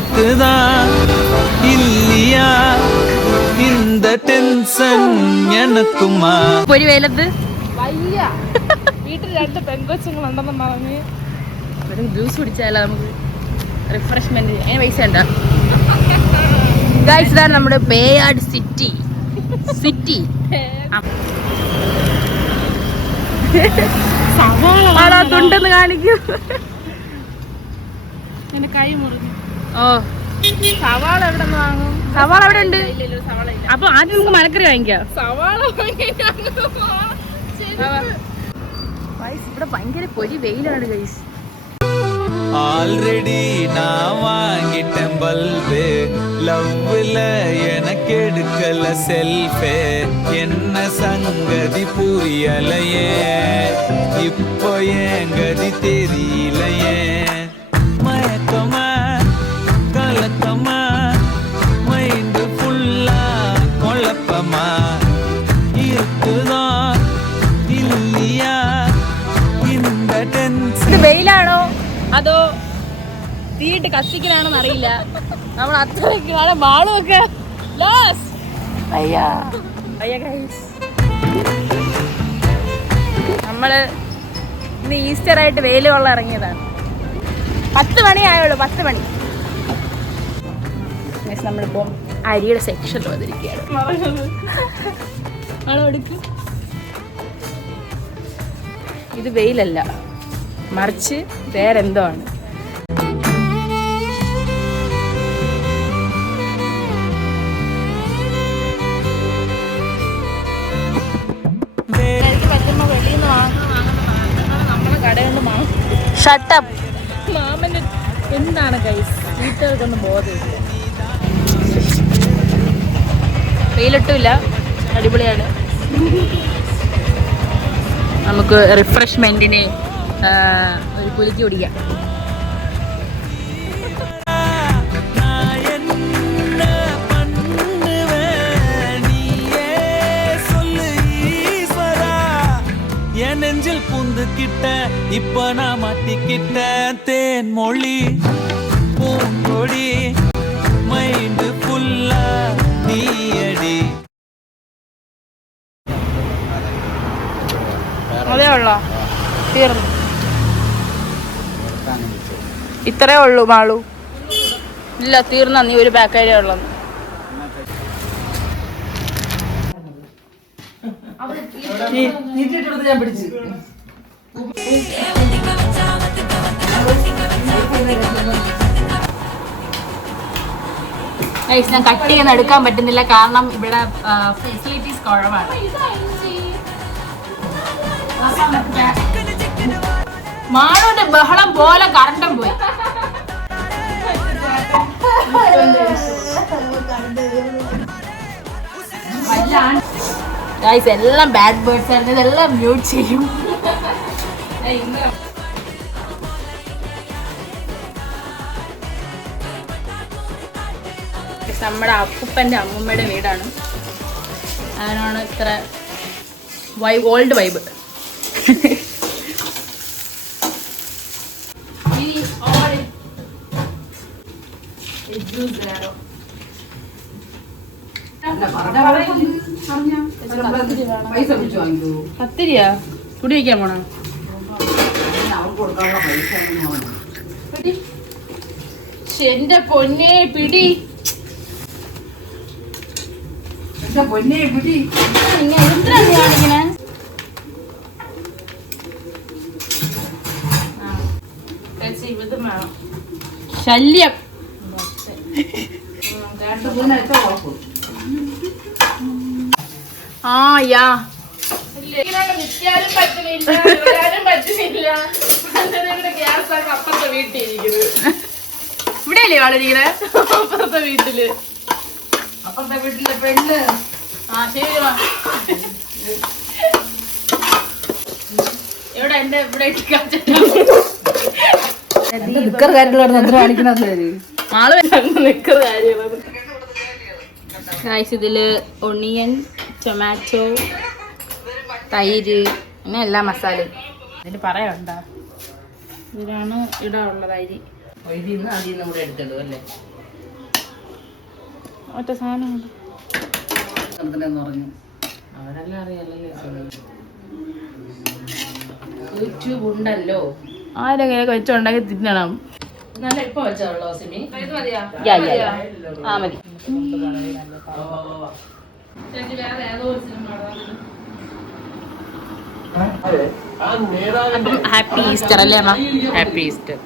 இருக்குதான் இல்லையா இந்த டென்ஷன் எனக்குமா ഒരു വെയിലത്ത് വയ്യ വീട്ടിൽ 2 പെങ്കൊച്ചുങ്ങളുണ്ടെന്ന് പറഞ്ഞ് ജ്യൂസ് കുടിച്ചാലോ നമുക്ക് റിഫ്രഷ്മെന്റ്. അതിന് പൈസ ഉണ്ടോ ഗൈസ്? ഇതാണ് നമ്മുടെ ബേയാർഡ് സിറ്റി. തുണ്ടെന്ന് കാണിക്കൂ. എന്റെ കൈ മുറിഞ്ഞു. ഓ സവാള എവിടെ നിന്ന് വാങ്ങും? സവാള അവിടെ ഉണ്ട്. സവാള ഇല്ല. അപ്പൊ ആദ്യം നമുക്ക് മലക്കറി വാങ്ങിക്കാം. സവാള ഇവിടെ ഭയങ്കര പൊരി വെയിലാണ് ഗൈസ്. ஆல்ரெடி நான் வாங்கிட்டேன் பல்பு லவ்ல எனக்கு எடுக்கல செல்ஃபே என்ன சங்கதி புரியலையே இப்போ ஏன் கதி தெரியலையே மயக்கமா கலக்கமா மைண்டு ஃபுல்லா குழப்பமா இருக்குதான் இல்லையா இந்த டென்ஷன். വെയിലാണോ അതോ തീയിട്ട് കത്തിക്കലാണോന്ന് അറിയില്ല. നമ്മൾ അത്രയ്ക്ക് നാളെ മാളുമൊക്കെ നമ്മള് ഇന്ന് ഈസ്റ്റർ ആയിട്ട് വെയിൽ കൊള്ളാൻ ഇറങ്ങിയതാണ്. 10 മണി ആയുള്ളൂ. 10 മണി. നമ്മളിപ്പോ അരിയുടെ സെക്ഷനിൽ വന്നിരിക്കുകയാണ്. ഇത് വെയിലല്ല, മറിച്ച് വേറെന്തോ ആണ്. മാമന് എന്താണ് ഗൈസ്, വീട്ടുകാർക്കൊന്നും ബോധമില്ല. വെയിലിട്ടില്ല, അടിപൊളിയാണ്. നമുക്ക് റിഫ്രഷ്മെന്റിന് ഒരു കുലുക്കി കുടിക്കാം. நெஞ்சில் பூந்துக்கிட்ட இப்ப நான் மாட்டிக்கிட்ட தேன் மொழி பூங்கொடி மைண்டு ஃபுல்லா நீயடி. അതേ ഉള്ളോ? തീർന്നു. ഇത്രേ ഉള്ളൂ മാളു? ഇല്ല, തീർന്ന. നീ ഒരു പാക്കേജേ ഉള്ളു. ഞാൻ പിടിച്ചു. ഞാൻ കട്ട് ചെയ്യുന്ന എടുക്കാൻ പറ്റുന്നില്ല, കാരണം ഇവിടെ ഫെസിലിറ്റീസ് കുറവാണ്. മാളുവിന്റെ ബഹളം പോലെ കറണ്ടും പോയി. എല്ലാം ബാഡ് ബേർഡ്സ് ആയിരുന്നു. ഇതെല്ലാം മ്യൂട്ട് ചെയ്യും. നമ്മുടെ അപ്പൂപ്പൻ്റെ അമ്മൂമ്മയുടെ വീടാണ്. അതിനാണ് ഇത്ര ഓൾഡ് വൈബ്. പത്തിരിയാ കുടി വയ്ക്കാൻ പോണോ? എന്റെ പൊന്നെ പിടി, എന്തിനാണ് കാണിക്കണേ? ഇതും വേണം. ശല്യം. ആ യാ നിൽക്കാനും പറ്റുന്നില്ല, പറ്റുന്നില്ല. അപ്പുറത്തെ വീട്ടിലിരിക്കുന്നത്. ഇവിടെയല്ലേ വളരിക്കണേ? അപ്പുറത്തെ വീട്ടില് പെണ്ണ്. ആ ശരി. എവിടെ എന്റെ ഇവിടെ നിക്കർ കാര്യങ്ങൾ എത്ര കാണിക്കണത്? ഇതില് ഒണിയൻ, ടൊമാറ്റോ, തൈര്, അങ്ങനെ എല്ലാ മസാലയും ഇതിന് പറയണ്ട. ഇതിലാണ് ഇടാനുള്ളത്. അരി ഇതിന്ന് അതിൽ നിന്ന് കൂടെ എടുത്തിടും അല്ലേ? ഒറ്റ സാധനം എന്തിനാന്ന് പറഞ്ഞു അവരെല്ലാം അറിയാലല്ലേ യൂട്യൂബ് ഉണ്ടല്ലോ. ആരെങ്കിലും വെച്ചുണ്ടാക്കി തിന്നണം. നല്ല ഇപ്പൊ വെച്ചോളൂ സിമി. ഇത് മതിയാ? ആ മതി. ചേച്ചി വേറെ ഏതോ ഒരു സിനിമ അപ്പം ഹാപ്പി ഈസ്റ്റർ അല്ലേ അമ്മ? Happy Easter.